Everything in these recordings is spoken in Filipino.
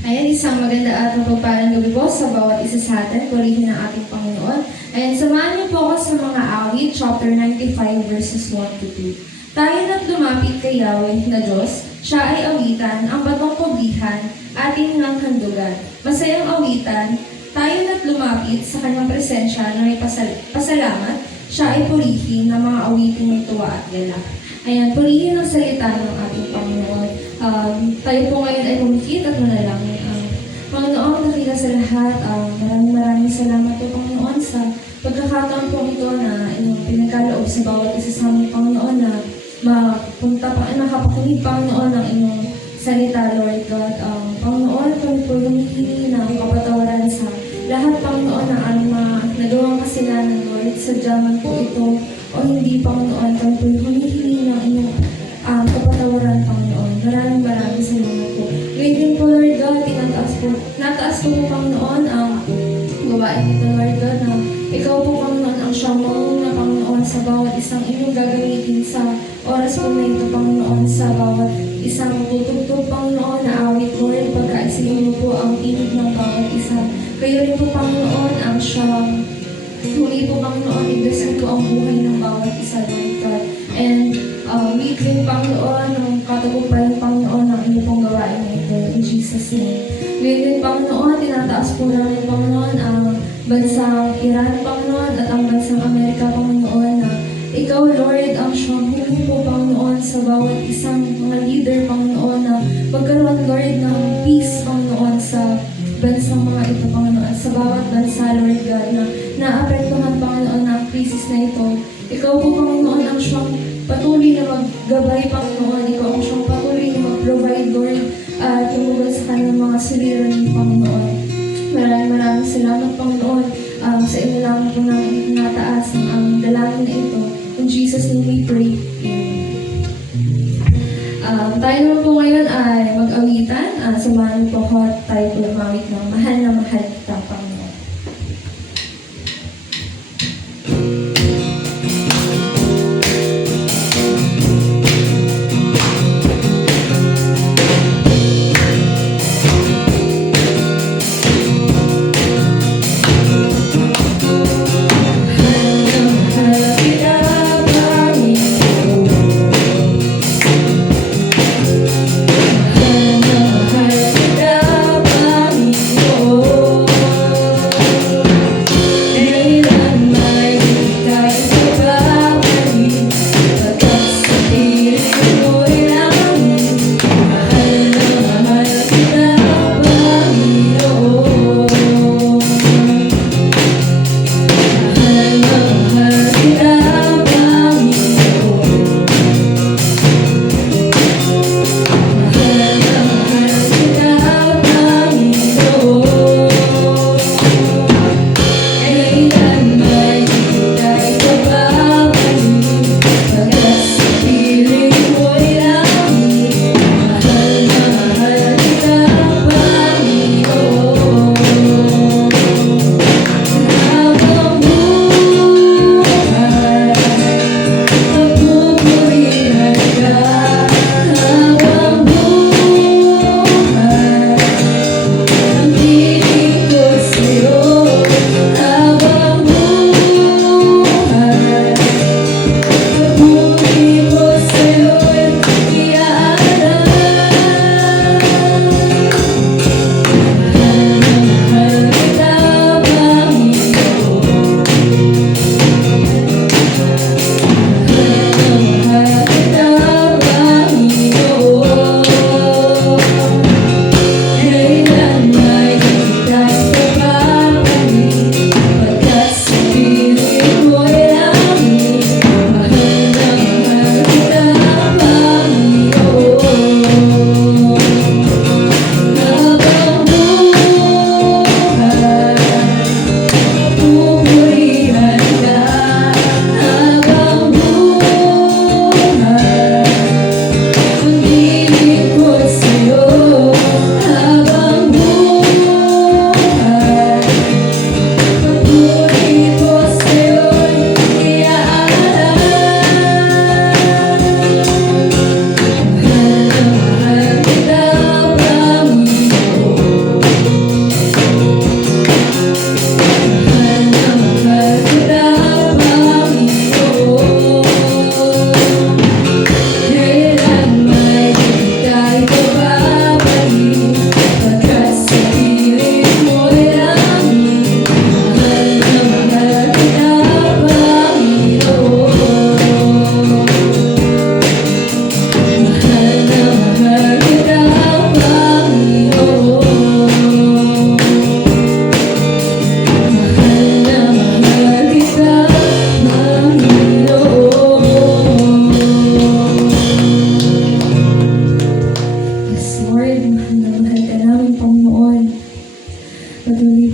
Ayan, isang maganda at mapagpalang gabi po sa bawat isa sa atin, purihin ng ating Panginoon. Ayan, samahan niyo po ako sa mga awit, chapter 95, verses 1 to 2. Tayo na't lumapit kay Yahweh na Diyos, siya ay awitan, ang batong kublihan, ating ngang handugan. Masayang awitan, tayo na't lumapit sa kanyang presensya na may pasalamat, siya ay purihin ng mga awiting may tuwa at galak. Ayan, purihin ang salita ng ating Panginoon. Tayo po ngayon ay humikit at manalangin. Panginoon, nakita sa lahat, maraming salamat po, Panginoon, sa pagkakataon po ito na inyong pinagkaloob sa bawat isa sa aming Panginoon na makapakinig, Panginoon, ng inyong salita, Lord God. Panginoon, kami po humihingi ng kapatawaran sa lahat, Panginoon, ng aming mga nagawang kasalanan, Lord. Sadyaman po ito o hindi, Panginoon, kami po humihingi ng inyong kapatawaran, Panginoon. Maraming salamat po. Ngayon din po, Lord God, nataas po po, Panginoon, ang gawain nito, Lord God, na ikaw po, Panginoon, ang siyang mauna, Panginoon, sa bawat isang inyong gagamitin sa oras po na ito, Panginoon, sa bawat isang tutugtog, Panginoon, na awit, Lord, pagkaisilin mo po ang tinig ng bawat isa. Kayo rin po, Panginoon, ang siyang huli po, Panginoon, i-bless po ang buhay ng bawat isa, Lord God. And we claim, Panginoon, ng katagumpayan, Panginoon, ng inyong pong gawain na ito. In Jesus' name. Ngayon, Panginoon, tinataas po namin, Panginoon, ang bansang Iran, Panginoon, at ang bansang Amerika, Panginoon, na ikaw, Lord, ang siyang huli po, Panginoon, sa bawat isang mga leader, Panginoon, na magkaroon, Lord, ng peace, Panginoon, sa bansang mga ito, Panginoon, sa bawat bansa, Lord God, na naapektuhan, Panginoon, ng krisis na ito. Ikaw po, Panginoon, ang siyang patuloy na maggabay, Panginoon. Ikaw ang siyang patuloy na mag-provide, Lord, at tumugol sa kanyang mga suliranin, Panginoon. Maraming salamat, Panginoon. Sa inyo lang po namin tinataas ang dalangin na ito. In Jesus' name we pray. Tayo naman po ngayon ay mag-awitan. Samahan po ako at tayo po lumawit ng mahal na mahal kita, Panginoon.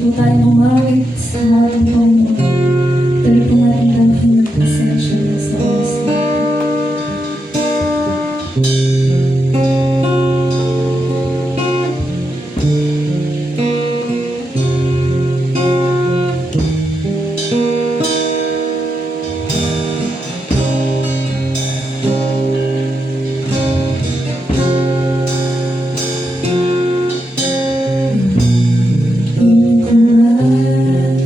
po tayong umawit sa ating Panginoon. Tuloy po natin dalhin ng presensya niya sa oras na ito. Inyong kumahal,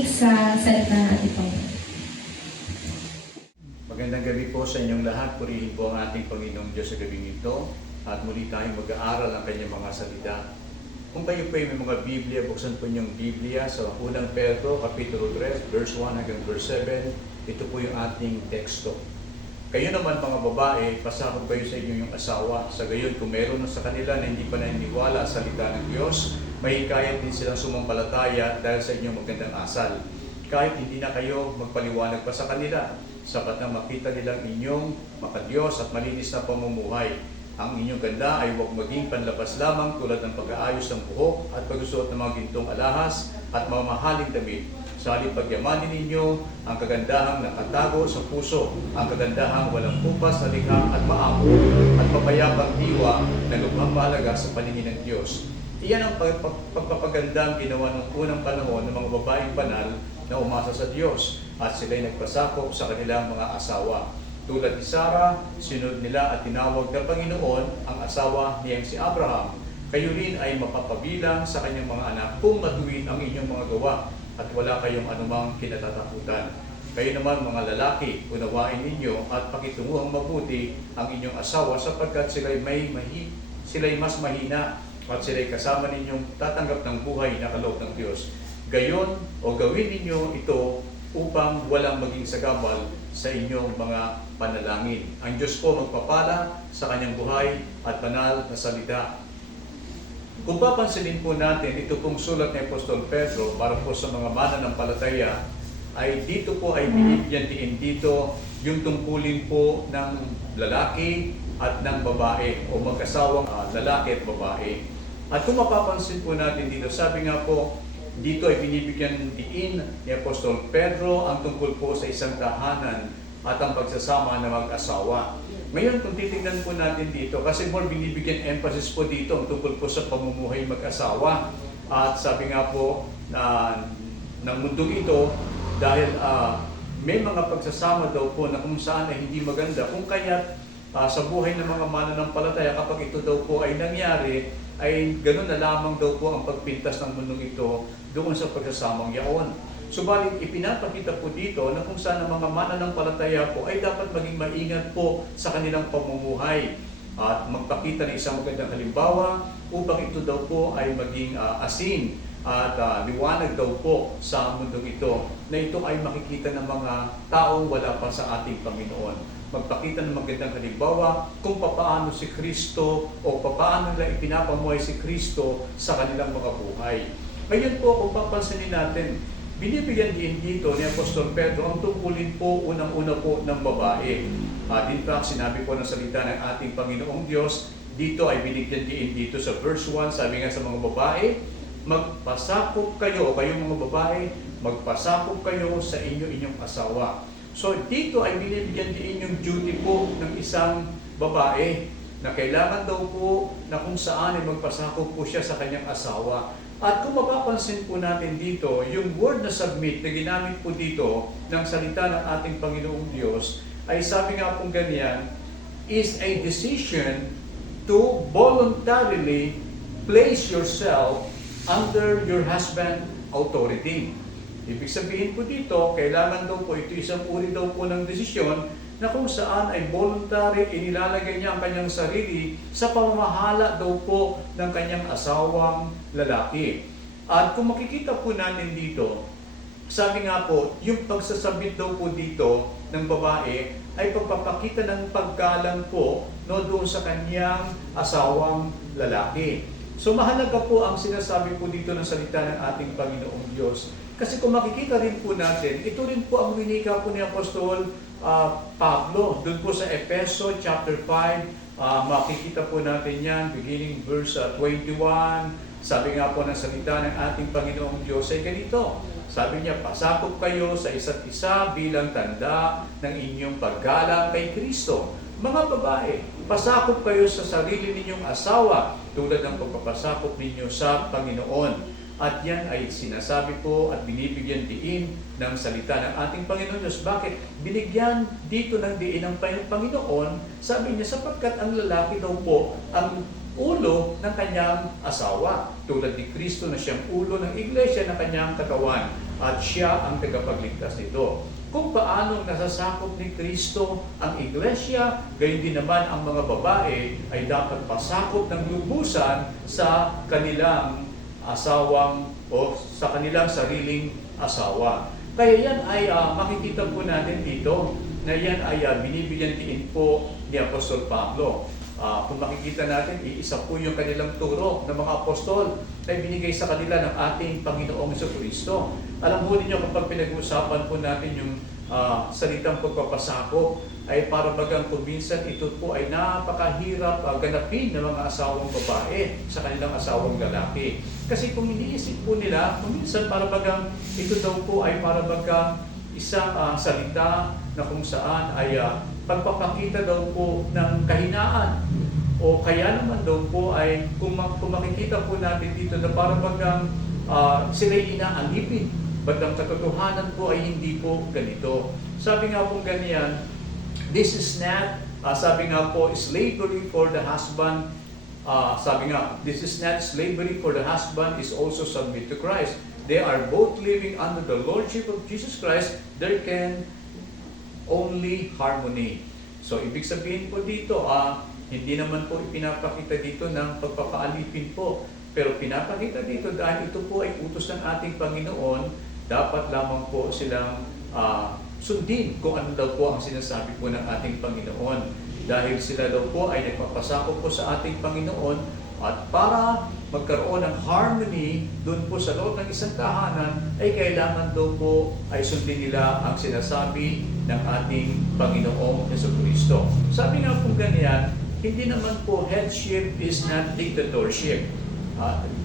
makinig sa salita natin po. Magandang gabi po sa inyong lahat. Purihin po ang ating Panginoong Diyos sa gabing ito at muli tayong mag-aaral ang kanyang mga salita. Kung kayo po ay may mga Biblia, buksan po niyong Biblia sa unang Pedro, Kapitulo 3, verse 1 hanggang verse 7. Ito po yung ating teksto. Kayo naman mga babae, pasakop kayo sa inyong asawa. Sa gayon, kung meron na sa kanila na hindi pa naniniwala sa salita ng Diyos, may hikayat din silang sumampalataya dahil sa inyong magandang asal. Kahit hindi na kayo magpaliwanag pa sa kanila, sapat na makita nilang inyong makadiyos at malinis na pamumuhay. Ang inyong ganda ay huwag maging panlabas lamang tulad ng pag-aayos ng buhok at pagsusuot ng mga gintong alahas at mamahaling damit. Sa halip pagyamanin ninyo ang kagandahang nakatago sa puso, ang kagandahang walang kupas na likha at maamo at papayapang diwa na lubhang mahalaga sa paningin ng Diyos. Iyan ang pagpapagandang ginawa ng unang panahon ng mga babaeng banal na umasa sa Diyos at sila'y nagpasakop sa kanilang mga asawa. Tulad ni Sarah, sinunod nila at tinawag ng Panginoon ang asawa niyang si Abraham. Kayo rin ay mapapabilang sa kanyang mga anak kung matuwid ang inyong mga gawa at wala kayong anumang kinatatakutan. Kayo naman mga lalaki, unawain ninyo at pakitunguhang mabuti ang inyong asawa sapagkat sila'y mas mahina at sila'y kasama ninyong tatanggap ng buhay na kaloob ng Diyos. Gayon o gawin ninyo ito upang walang maging sagabal sa inyong mga panalangin. Ang Diyos po magpapala sa kanyang buhay at banal na salita. Kung papansinin po natin, ito pong sulat ni Apostol Pedro para po sa mga mananampalataya, ay dito po ay binibigyan din dito yung tungkulin po ng lalaki at ng babae o mag-asawang lalaki at babae. At kung mapapansin po natin dito, sabi nga po, dito ay binibigyan diin ni Apostol Pedro ang tungkol po sa isang tahanan at ang pagsasama ng mag-asawa. Ngayon, kung titignan po natin dito, kasi more binibigyan emphasis po dito ang tungkol po sa pamumuhay mag-asawa. At sabi nga po na ng mundong ito, dahil may mga pagsasama daw po na kung saan ay hindi maganda, kung kaya sa buhay ng mga mananampalataya, kapag ito daw po ay nangyari, ay ganoon na lamang daw po ang pagpintas ng mundong ito doon sa pagsasamang yaon. Subalit ipinapakita po dito na kung saan ang mga mananampalataya po ay dapat maging maingat po sa kanilang pamumuhay at magpakita ng isang magandang halimbawa upang ito daw po ay maging asin at liwanag daw po sa mundong ito na ito ay makikita ng mga taong wala pa sa ating Panginoon. Magpakita ng magandang halimbawa kung papaano si Kristo o papaano nila ipinapamuhay si Kristo sa kanilang mga buhay. Ngayon po, kung papansinin natin, binibigyan din dito ni Apostol Pedro ang tungkulin po unang-una po ng babae. In fact, sinabi po ng salita ng ating Panginoong Diyos, dito ay binigyan din dito sa verse 1, sabi nga sa mga babae, magpasakop kayo, o kayong mga babae, magpasakop kayo sa inyong asawa. So dito ay binibigyan din yung duty po ng isang babae na kailangan daw po na kung saan ay magpasakop po siya sa kanyang asawa. At kung mapapansin po natin dito, yung word na submit na ginamit po dito ng salita ng ating Panginoong Diyos ay sabi nga pong ganyan, is a decision to voluntarily place yourself under your husband's authority. Ibig sabihin po dito, kailangan daw po ito isang uri daw po ng desisyon na kung saan ay voluntary, inilalagay niya ang kanyang sarili sa pamamahala daw po ng kanyang asawang lalaki. At kung makikita po natin dito, sabi nga po, yung pagsasabit daw po dito ng babae ay pagpapakita ng paggalang po no, doon sa kanyang asawang lalaki. So mahalaga po ang sinasabi po dito ng salita ng ating Panginoong Diyos. Kasi kung makikita rin po natin, ito rin po ang winika po ni Apostol Pablo. Doon po sa Efeso chapter 5, makikita po natin yan, beginning verse 21. Sabi nga po ng salita ng ating Panginoong Diyos ay ganito. Sabi niya, pasakop kayo sa isa't isa bilang tanda ng inyong paggalang kay Kristo. Mga babae, pasakop kayo sa sarili ninyong asawa tulad ng pagpapasakop ninyo sa Panginoon. At yan ay sinasabi po at binibigyan diin ng salita ng ating Panginoon Diyos. Bakit? Binigyan dito ng diin ng Panginoon, sabi niya, sapagkat ang lalaki daw po ang ulo ng kanyang asawa. Tulad ni Kristo na siyang ulo ng iglesia na kanyang katawan. at siya ang tagapagligtas nito. Kung paanong nasasakop ni Kristo ang iglesia, gayon din naman ang mga babae ay dapat pasakop ng lubusan sa kanilang asawang o sa kanilang sariling asawa. Kaya yan ay makikita po natin dito na yan ay binibigyan din po ni Apostol Pablo. Kung makikita natin, isa po yung kanilang turo ng mga apostol ay binigay sa kanila ng ating Panginoong Jesucristo. Alam mo ninyo kapag pinag-uusapan po natin yung salitang pagpapasakop, ay para bagang kung minsan ito po ay napakahirap ganapin ng mga asawang babae sa kanilang asawang lalaki. Kasi kung iniisip po nila, kung minsan para bagang ito daw po ay para bagang isang salita na kung saan ay pagpapakita daw po ng kahinaan. O kaya naman daw po ay kung makikita po natin dito na parang bagang sila'y inaangipin. But ang katotohanan po ay hindi po ganito. Sabi nga po ganyan, this is not, sabi nga po, slavery for the husband. Sabi nga, this is not slavery for the husband is also submit to Christ. They are both living under the lordship of Jesus Christ. There can only harmony. So, ibig sabihin po dito, hindi naman po ipinapakita dito ng pagpapaalipin po. Pero pinapakita dito dahil ito po ay utos ng ating Panginoon, dapat lamang po silang sundin kung ano daw po ang sinasabi po ng ating Panginoon. Dahil sila daw po ay nagpapasakop po sa ating Panginoon at para magkaroon ng harmony doon po sa loob ng isang tahanan, ay kailangan daw po ay sundin nila ang sinasabi ng ating Panginoong Jesucristo. Sabi nga po ganyan, hindi naman po headship is not dictatorship.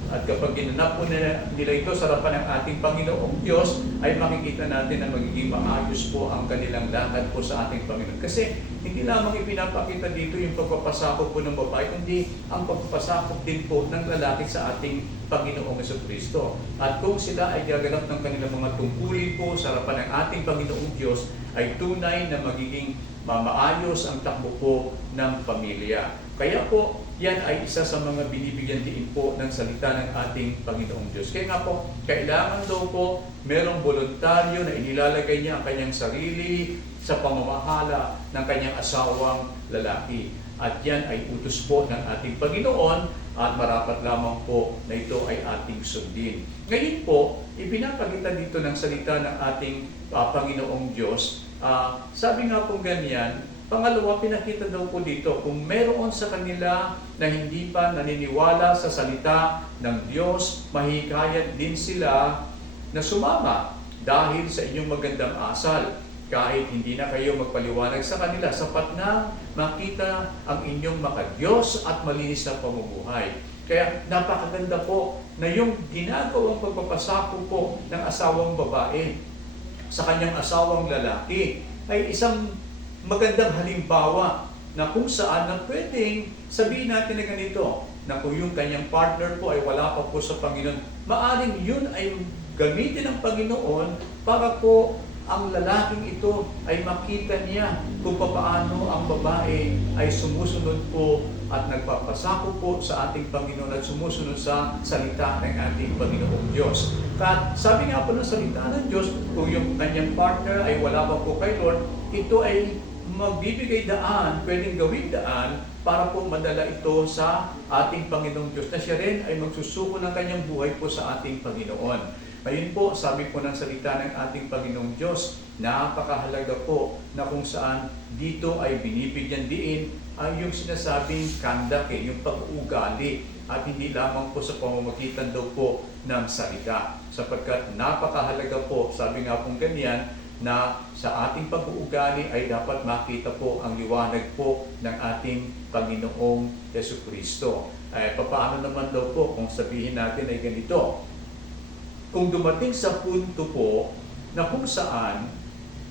At kapag ginanap po nila ito sa harapan ng ating Panginoong Diyos, ay makikita natin na magiging maayos po ang kanilang lakad po sa ating Panginoon. Kasi hindi lamang ipinapakita dito yung pagpapasakop po ng babae, kundi ang pagpapasakop din po ng lalaki sa ating Panginoong Jesucristo. At kung sila ay gaganap ng kanilang mga tungkulin po sa harapan ng ating Panginoong Diyos, ay tunay na magiging maayos ang takbo po ng pamilya. Kaya po, yan ay isa sa mga binibigyan din po ng salita ng ating Panginoong Diyos. Kaya nga po, kailangan daw po merong voluntaryo na inilalagay niya ang kanyang sarili sa pamamahala ng kanyang asawang lalaki. At yan ay utos po ng ating Panginoon at marapat lamang po na ito ay ating sundin. Ngayon po, ipinapakita dito ng salita ng ating Panginoong Diyos. Sabi nga po ganyan, pangalawa, pinakita daw po dito, kung meron sa kanila na hindi pa naniniwala sa salita ng Diyos, mahihikayat din sila na sumama dahil sa inyong magandang asal. Kahit hindi na kayo magpaliwanag sa kanila, sapat na makita ang inyong makadiyos at malinis na pamumuhay. Kaya napakaganda po na yung ginagawang pagpapasako po ng asawang babae sa kanyang asawang lalaki ay isang magandang halimbawa na kung saan na pwedeng sabihin natin na ganito, na kung yung kanyang partner po ay wala pa po sa Panginoon, maaring yun ay gamitin ng Panginoon para po ang lalaking ito ay makita niya kung paano ang babae ay sumusunod po at nagpapasako po sa ating Panginoon at sumusunod sa salita ng ating Panginoong Diyos. At sabi nga po ng salita ng Diyos, kung yung kanyang partner ay wala pa po kay Lord, ito ay magbibigay daan, pwedeng gawing daan para po madala ito sa ating Panginoong Diyos na siya rin ay magsusuko ng kanyang buhay po sa ating Panginoon. Ngayon po, sabi po ng salita ng ating Panginoong Diyos, napakahalaga po na kung saan dito ay binibigyan diin ang yung sinasabing kandake, yung pag-uugali, at hindi lamang po sa pamamagitan daw po ng salita. Sapagkat napakahalaga po, sabi nga pong ganyan, na sa ating pag-uugali ay dapat makita po ang liwanag po ng ating Panginoong Jesucristo. Paano naman daw po kung sabihin natin ay ganito? Kung dumating sa punto po na kung saan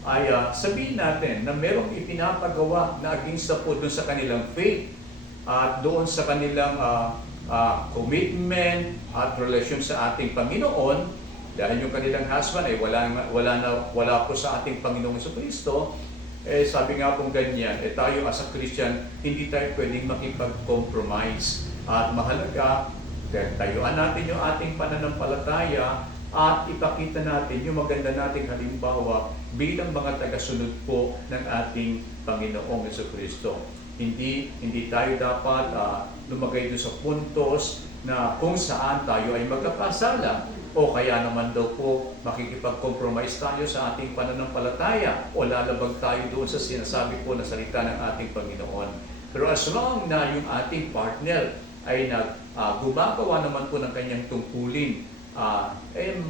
ay sabihin natin na merong ipinapagawa na against po doon sa kanilang faith at doon sa kanilang commitment at relasyon sa ating Panginoon, dahil yung kanilang husband ay wala po sa ating Panginoong Jesucristo, sabi nga pong ganyan, tayo as a Christian, hindi tayo pwedeng makipag-compromise. At mahalaga, tayuan natin yung ating pananampalataya at ipakita natin yung maganda nating halimbawa bilang mga tagasunod po ng ating Panginoong Jesucristo. Hindi tayo dapat lumagay doon sa puntos na kung saan tayo ay magkakasala o kaya naman daw po makikipag-compromise tayo sa ating pananampalataya o lalabag tayo doon sa sinasabi po na salita ng ating Panginoon. Pero as long na yung ating partner ay gumagawa naman po ng kanyang tungkulin,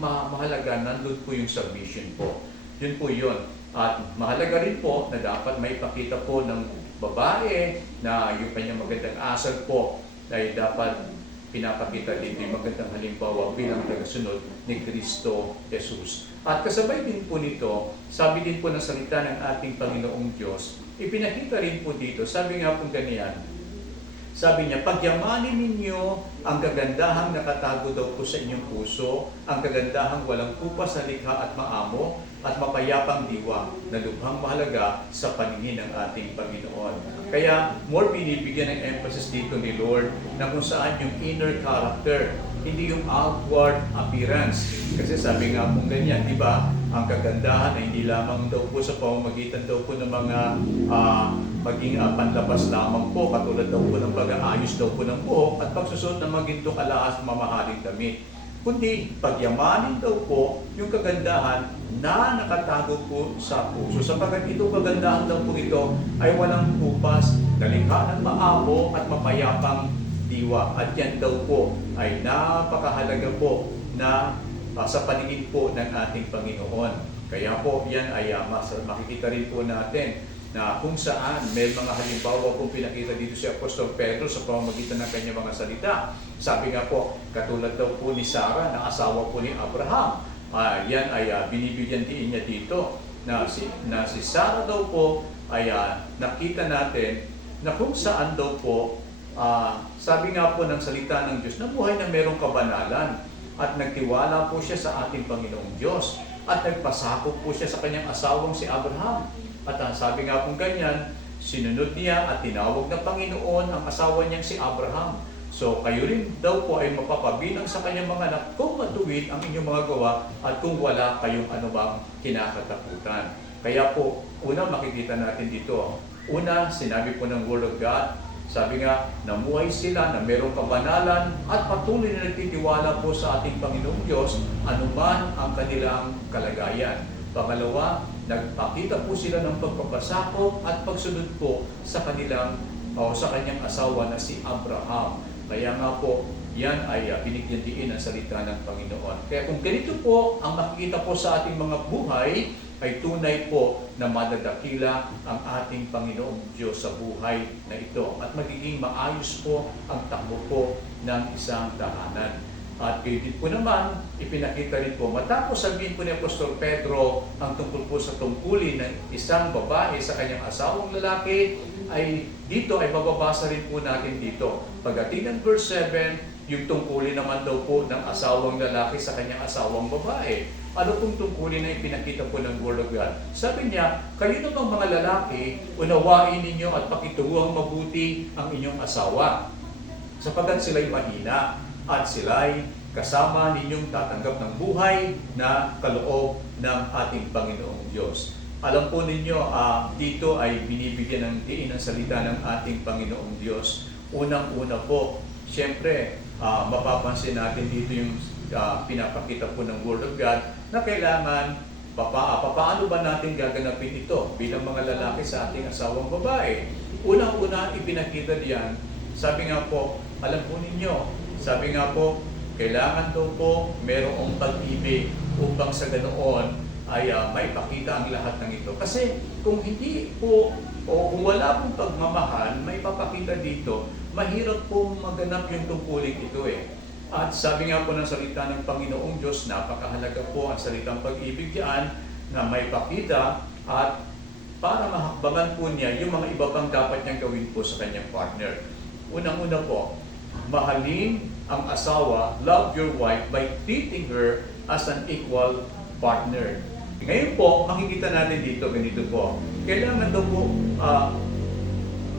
mahalaga nandun po yung submission po. Yun po yun. At mahalaga rin po na dapat may pakita po ng babae na yung kanyang magandang asal po ay dapat pinapakita dito yung magandang halimbawa bilang tagasunod ni Kristo Jesus. At kasabay din po nito, sabi din po ng salita ng ating Panginoong Diyos, ipinakita rin po dito, sabi nga po ganyan, sabi niya, pagyamanin ninyo ang kagandahang nakatago daw po sa inyong puso, ang kagandahang walang kupas sa likha at maamo, at mapayapang diwa na lubhang mahalaga sa paningin ng ating Panginoon. Kaya more binibigyan ng emphasis dito ni Lord na kung saan yung inner character, hindi yung outward appearance. Kasi sabi nga pong ganyan, di ba? Ang kagandahan ay hindi lamang daw po sa pamamagitan daw po ng mga maging panlabas lamang po, katulad daw po ng pag-aayos daw po ng buhok at pagsusuot ng magintong alaas mamahaling damit. Kundi pagyamanin daw po yung kagandahan na nakatago po sa puso. Sapagkat itong kagandahan daw po ito ay walang kupas, nalikha ng maamo at mapayapang diwa. At yan daw po ay napakahalaga po na sa paningin po ng ating Panginoon. Kaya po yan ay makikita rin po natin na kung saan may mga halimbawa kung pinakita dito si Apostol Pedro sa pamamagitan ng kanyang mga salita. Sabi nga po, katulad daw po ni Sarah na asawa po ni Abraham. Yan ay binibigyan din niya dito na si Sarah daw po ay nakita natin na kung saan daw po, sabi nga po ng salita ng Diyos, na buhay na merong kabanalan at nagtiwala po siya sa ating Panginoong Diyos at nagpasakop po siya sa kanyang asawang si Abraham. At sabi nga pong ganyan, sinunod niya at tinawag ng Panginoon ang asawa niyang si Abraham. So kayo rin daw po ay mapapabilang sa kanyang mga anak kung matuwid ang inyong mga gawa at kung wala kayong anumang kinakatakutan. Kaya po, una makikita natin dito. Una, sinabi po ng Word of God, sabi nga, namuhay sila na mayroong kabanalan at patuloy na nagtitiwala po sa ating Panginoong Diyos anuman ang kanilang kalagayan. Pangalawa, nagpakita po sila ng pagpapasakop at pagsunod po sa kanyang asawa na si Abraham. Kaya nga po, yan ay binigyan diin ang salita ng Panginoon. Kaya kung ganito po ang makikita po sa ating mga buhay, ay tunay po na madadakila ang ating Panginoong Diyos sa buhay na ito. At magiging maayos po ang takbo po ng isang tahanan. At kayo din po naman, ipinakita rin po, matapos sabihin po ni Apostol Pedro ang tungkol po sa tungkulin ng isang babae sa kanyang asawang lalaki, ay dito ay mababasa rin po natin dito. Pagdating ng verse 7, yung tungkulin naman daw po ng asawang lalaki sa kanyang asawang babae. Ano pong tungkulin na ipinakita po ng Word of God? Sabi niya, kayo namang mga lalaki, unawain ninyo at pakituwang mabuti ang inyong asawa, sapagkat sila'y mahina at sila'y kasama ninyong tatanggap ng buhay na kaloob ng ating Panginoong Diyos. Alam po ninyo, dito ay binibigyan ng diin ang salita ng ating Panginoong Diyos. Unang-una po, siyempre, mapapansin natin dito yung pinapakita po ng Word of God na kailangan, paano ba natin gaganapin ito bilang mga lalaki sa ating asawang babae? Unang-una, ipinakita diyan, sabi nga po, alam po ninyo, sabi nga po, kailangan daw po merong pag-ibig upang sa ganoon ay may pakita ang lahat ng ito. Kasi kung hindi po o kung wala pong pagmamahal, may papakita dito, mahirap pong maganap yung tungkulin ito eh. At sabi nga po ng salita ng Panginoong Diyos, napakahalaga po ang salitang pag-ibig diyan na may pakita at para mahakbangan po niya yung mga iba pang dapat niyang gawin po sa kanyang partner. Unang-una po, mahalin ang asawa, love your wife by treating her as an equal partner. Ngayon po, makikita natin dito, ganito po. Kailangan daw po,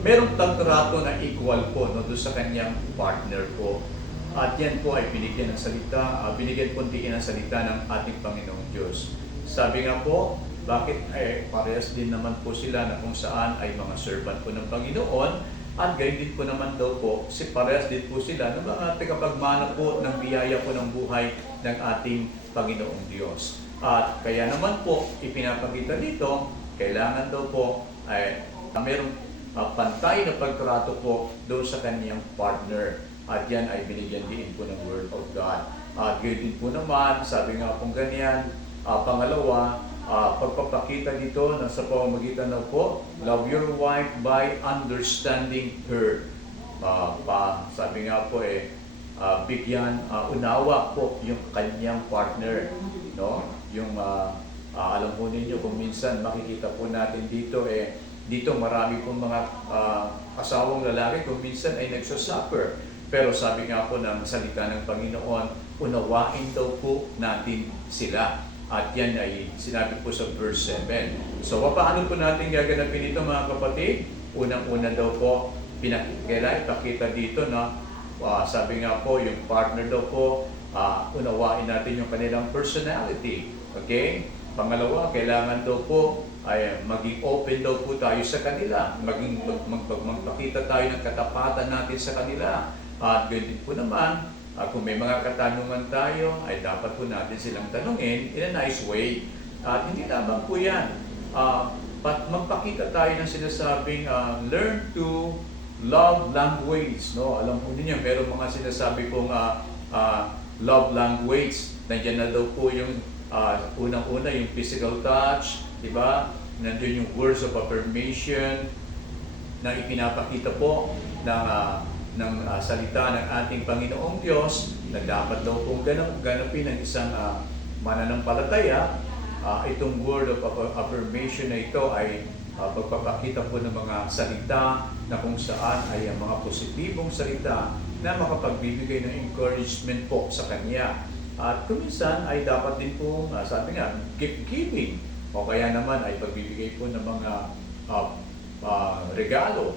merong pagtrato na equal po doon sa kanyang partner po. At yan po ay binigyan ng salita, binigyan po diin ang salita ng ating Panginoong Diyos. Sabi nga po, bakit parehas din naman po sila na kung saan ay mga servant po ng Panginoon, at gayon din po naman daw po, si parehas din po sila ng mga tagapagmana po ng biyaya po ng buhay ng ating Panginoong Diyos. At kaya naman po, ipinapakita dito, kailangan daw po ay mayroong pantay na pagtrato po doon sa kaniyang partner. At yan ay binigyan din po ng Word of God. At gayon din po naman, sabi nga pong ganyan, pangalawa, pagpapakita dito na sa pamamagitan na po, love your wife by understanding her. Sabi nga po bigyan, unawa po yung kanyang partner. No? Yung alam po ninyo kung minsan makikita po natin dito dito marami pong mga asawang lalaki kung minsan ay nagsasuffer. Pero sabi nga po ng salita ng Panginoon, unawain daw po natin sila. At yan ay sinabi po sa verse 7. So, paano po natin gaganapin ito mga kapatid? Unang-una daw po, kailangan ipakita dito na sabi nga po, yung partner daw po, unawain natin yung kanilang personality. Okay? Pangalawa, kailangan daw po ay maging open daw po tayo sa kanila. Magpakita tayo ng katapatan natin sa kanila. At ganyan po naman, kung may mga katanungan tayo, ay dapat po natin silang tanungin in a nice way. At hindi lamang po yan. Magpakita tayo ng sinasabing learn to love language. No? Alam po ninyo, meron mga sinasabi pong love language. Nandiyan na daw po yung unang-una yung physical touch, di ba? Nandiyan yung words of affirmation na ipinapakita po ng salita ng ating Panginoong Diyos na dapat daw pong ganapin ng isang mananampalataya. Itong word of affirmation na ito ay pagpapakita po ng mga salita na kung saan ay mga positibong salita na makapagbibigay ng encouragement po sa Kanya. At kuminsan ay dapat din po, sabi nga, gift giving o kaya naman ay pagbibigay po ng mga regalo.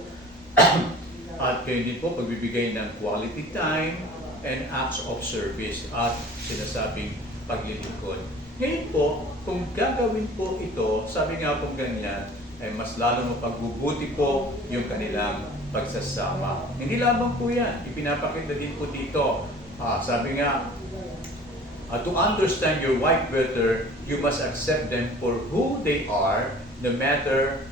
At kayo din po pagbibigay ng quality time and acts of service at sinasabing paglilingkod. Ngayon po, kung gagawin po ito, sabi nga po ganyan, ay mas lalo mapagbubuti po yung kanilang pagsasama. Hindi lamang po yan, ipinapakita din po dito. Sabi nga, to understand your wife better, you must accept them for who they are, no matter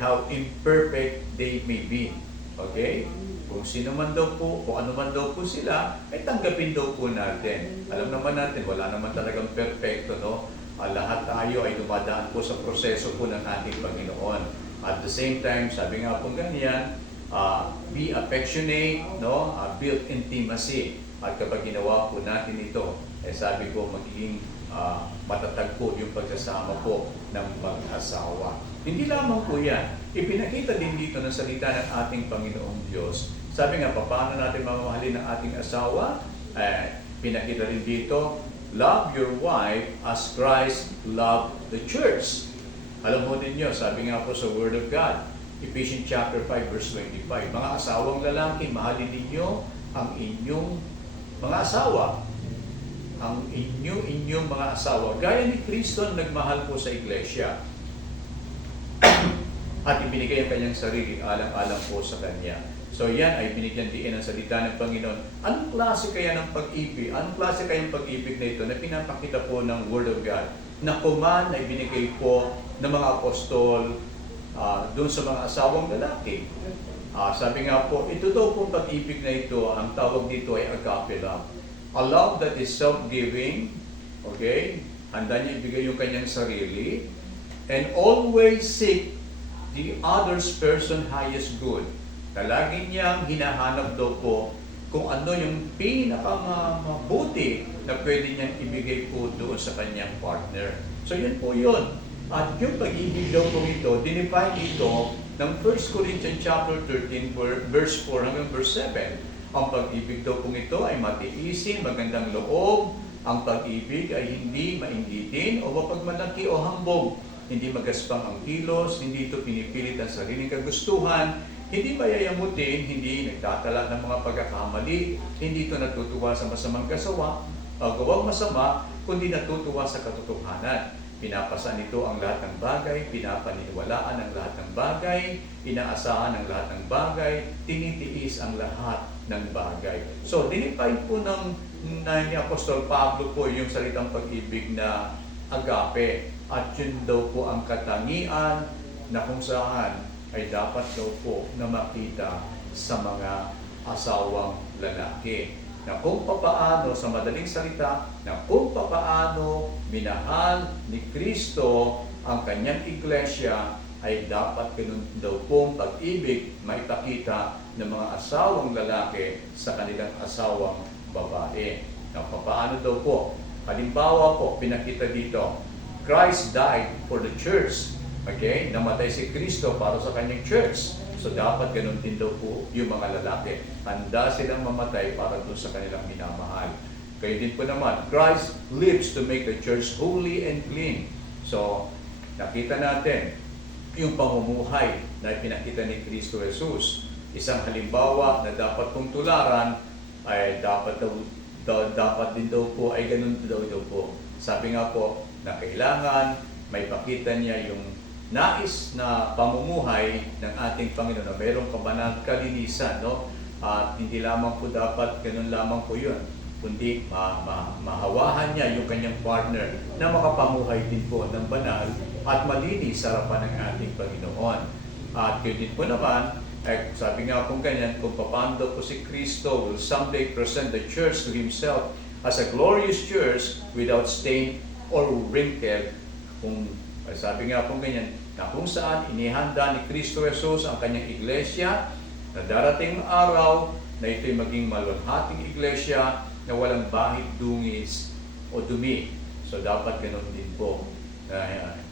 how imperfect they may be. Okay? Kung sino man daw po, kung ano man daw po sila, ay tanggapin daw po natin. Alam naman natin, wala naman talagang perfecto, no? Lahat tayo ay dumadaan po sa proseso po ng ating Panginoon. At the same time, sabi nga po ganyan, be affectionate, no? Build intimacy. At kapag ginawa po natin ito, sabi ko, magiging matatag po yung pagsasama po ng mag-asawa. Hindi lamang po yan. Ipinakita din dito ng salita ng ating Panginoong Diyos. Sabi nga, paano natin mamahalin ng ating asawa? Pinakita rin dito, love your wife as Christ loved the church. Alam mo din nyo, sabi nga po sa Word of God, Ephesians chapter 5 verse 25, mga asawang lalaki, mahalin ninyo ang inyong mga asawa. Ang inyong mga asawa. Gaya ni Kristo nagmahal po sa iglesia. At ibinigay ang kanyang sarili alang-alang po sa kanya. So yan ay binigyan din ang salita ng Panginoon. Anong klase kaya ng pag-ibig? Anong klase kaya ng pag-ibig na ito na pinapakita po ng Word of God? Na command na ibinigay po ng mga apostol doon sa mga asawang lalaki. Sabi nga po, ito daw po pag-ibig na ito, ang tawag dito ay agape love. A love that is self-giving, okay? Handa niya ibigay yung kanyang sarili, and always seek the other's person highest good. Lagi niyang hinahanap daw po kung ano yung pinakamabuti na pwede niyang ibigay po doon sa kanyang partner. So yun po yun. At yung pag-ibig daw po ito, dinefine ito ng 1 Corinthians chapter 13 verse 4 hanggang verse 7. Ang pag-ibig daw po ito ay matiisin, magandang loob. Ang pag-ibig ay hindi maingitin o mapagmalaki o hambog. Hindi magaspang ang kilos, hindi ito pinipilit ang sariling kagustuhan, Hindi mayayamutin, hindi nagtatala ng mga pagkakamali, hindi ito natutuwa sa masamang gawang masama, kundi natutuwa sa katotohanan. Pinapasa nito ang lahat ng bagay, pinapaniniwalaan ang lahat ng bagay, inaasahan ang lahat ng bagay, tinitiis ang lahat ng bagay. So, dinipay po ni Apostol Pablo po yung salitang pag-ibig na agape. At yun daw po ang katangian na kung saan ay dapat daw po na makita sa mga asawang lalaki. Na kung papaano, sa madaling salita, na kung papaano minahal ni Kristo ang kanyang iglesia, ay dapat ganun daw pong pag-ibig maipakita ng mga asawang lalaki sa kanilang asawang babae. Na papaano daw po? Halimbawa po, pinakita dito, Christ died for the church. Okay? Namatay si Kristo para sa kanyang church. So dapat ganun din daw po yung mga lalaki. Handa silang mamatay para doon sa kanilang minamahal. Kaya din po naman, Christ lives to make the church holy and clean. So, nakita natin yung pamumuhay na pinakita ni Kristo Jesus. Isang halimbawa na dapat pong tularan ay dapat din daw po ay ganun daw po. Sabi nga po na kailangan may pakita niya yung nais na pamumuhay ng ating Panginoon na mayroong kabanal kalinisan, no? At hindi lamang po dapat ganun lamang po yun, kundi mahawahan niya yung kanyang partner na makapamuhay din po ng banal at malinis sa harapan ng ating Panginoon. At yun din po naman, sabi nga kung ganyan, kung paano po si Kristo will someday present the church to Himself as a glorious church without stain or wrinkle. Kung sabi nga kung ganyan, na kung saan inihanda ni Kristo Jesus ang kanyang iglesia, na darating araw na ito'y maging maluwalhating iglesia na walang bahid, dungis o dumi. So dapat ganoon din po.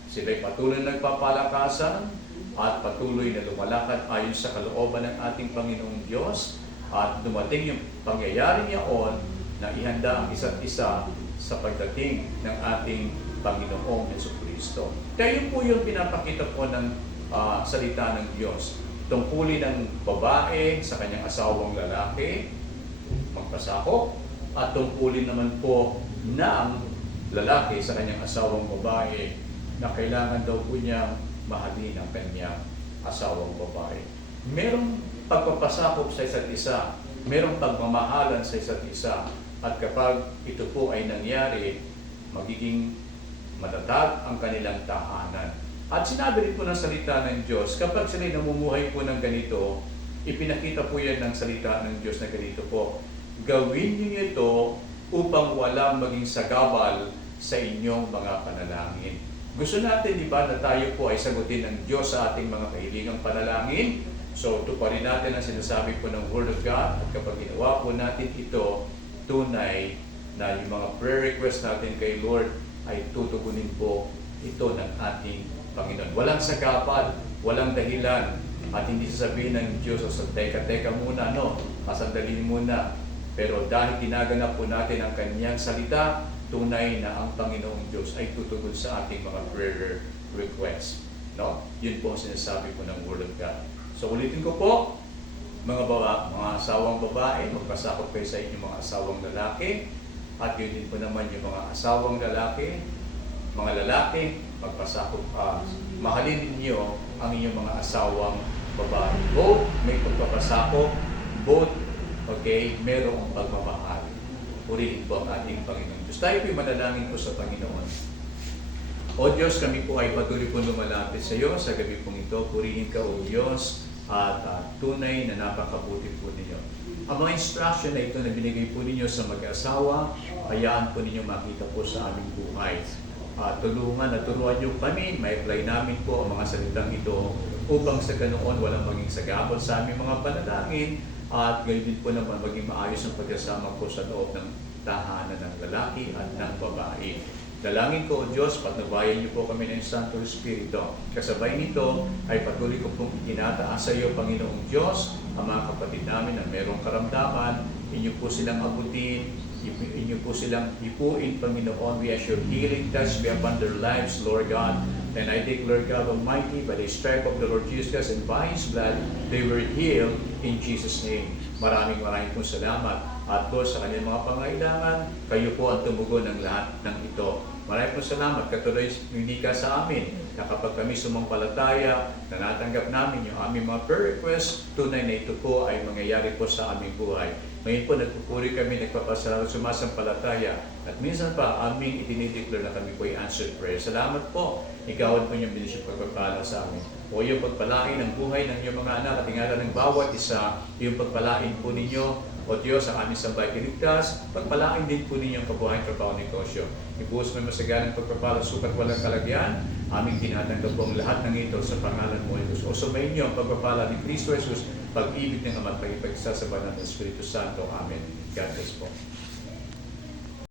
Sila'y patuloy na nagpapalakasan at patuloy na lumalakad ayon sa kalooban ng ating Panginoong Diyos at dumating yung pangyayari niyaon na ihanda ang isa't isa sa pagdating ng ating Panginoong Jesucristo. Kaya yun po yung pinapakita po ng salita ng Diyos. Tungkulin ng babae sa kanyang asawang lalaki, magpasakop, at tungkulin naman po ng lalaki sa kanyang asawang babae na kailangan daw po niya mahalin ang kanyang asawang babae. Merong pagpapasakop sa isa't isa, merong pagmamahalan sa isa't isa, at kapag ito po ay nangyari, magiging matatag ang kanilang tahanan. At sinabi rin po ng salita ng Diyos, kapag sila'y namumuhay po ng ganito, ipinakita po yan ng salita ng Diyos na ganito po, gawin niyo ito upang walang maging sagabal sa inyong mga panalangin. Gusto natin, di ba, na tayo po ay sagutin ng Diyos sa ating mga kahilingang panalangin. So, tuparin natin ang sinasabi po ng Word of God. At kapag ginawa po natin ito, tunay na yung mga prayer request natin kay Lord ay tutugunin po ito ng ating Panginoon. Walang sagabal, walang dahilan, at hindi sasabihin ng Diyos, so teka muna, no? Pasandaliin muna. Pero dahil ginaganap po natin ang kanyang salita, tunay na ang Panginoong Diyos ay tutugon sa ating mga prayer requests. No? Yun po ang sinasabi po ng Word of God. So ulitin ko po, mga asawang babae, magpasakop kayo sa inyong mga asawang lalaki, at yun din po naman yung mga asawang lalaki, mga lalaki, magpasakop, mahalin ninyo ang inyong mga asawang babae. Both may pagpapasakop, both, okay, merong pagmamahal. Purihin po ang ating Panginoon Diyos. Tayo po'y manalangin po sa Panginoon. O Diyos, kami po ay patuloy po lumalapit sa iyo sa gabi pong ito. Purihin ka, O Diyos, at tunay na napakabuti po ninyo. Ang mga instruction na ito na binigay po ninyo sa mag-asawa, hayaan po ninyo makita po sa aming buhay. Turuan niyo kami, may-apply namin po ang mga salitang ito upang sa ganoon walang maging sagabal sa aming mga panalangin at gayon din po naman maging maayos ang pagkasama po sa loob ng tahanan ng lalaki at ng babae. Dalangin ko, O Diyos, patnubayan niyo po kami ng Santo Espiritu. Kasabay nito ay patuloy ko pong itinataas sa iyo, Panginoong Diyos, ang mga kapatid namin na merong karamdaman, inyo po silang abutin, inyo po silang ipuin, Panginoon. We ask your healing touch be upon their lives, Lord God. And I think, Lord God Almighty, by the stripe of the Lord Jesus and by His blood, they were healed in Jesus' name. Maraming pong salamat. At po sa kanyang mga pangailangan, kayo po ang tumugon ng lahat ng ito. Maraming pong salamat. Katuloy hindi ka sa amin na kapag kami sumampalataya, na natanggap namin yung aming mga prayer requests, tunay na ito po ay mangyayari po sa aming buhay. Ngayon po, nagpupuri kami, nagpapasalamat, sumasampalataya, at minsan pa aming itinideclare na kami po ay answered prayer. Salamat po. Ikawan po niyong binisyon pagpapala sa amin. O yung pagpalain ng buhay ng iyong mga anak at ingatan ng bawat isa, yung pagpalain po ninyo, o Diyos, ang aming sambay kinigtas, pagpalain din po ninyo ang kabuhayan, trabaho, negosyo. Ibuhos mo masaganang pagpapala, sukat walang kalagyan, aming tinatanggap po ang lahat ng ito sa pangalan mo, Jesus. O sumayin niyo ang pagpapala ni Kristo Jesus, pag-ibig ng Ama at pag-ipagsasabalan ng Espiritu Santo. Amen. God bless po.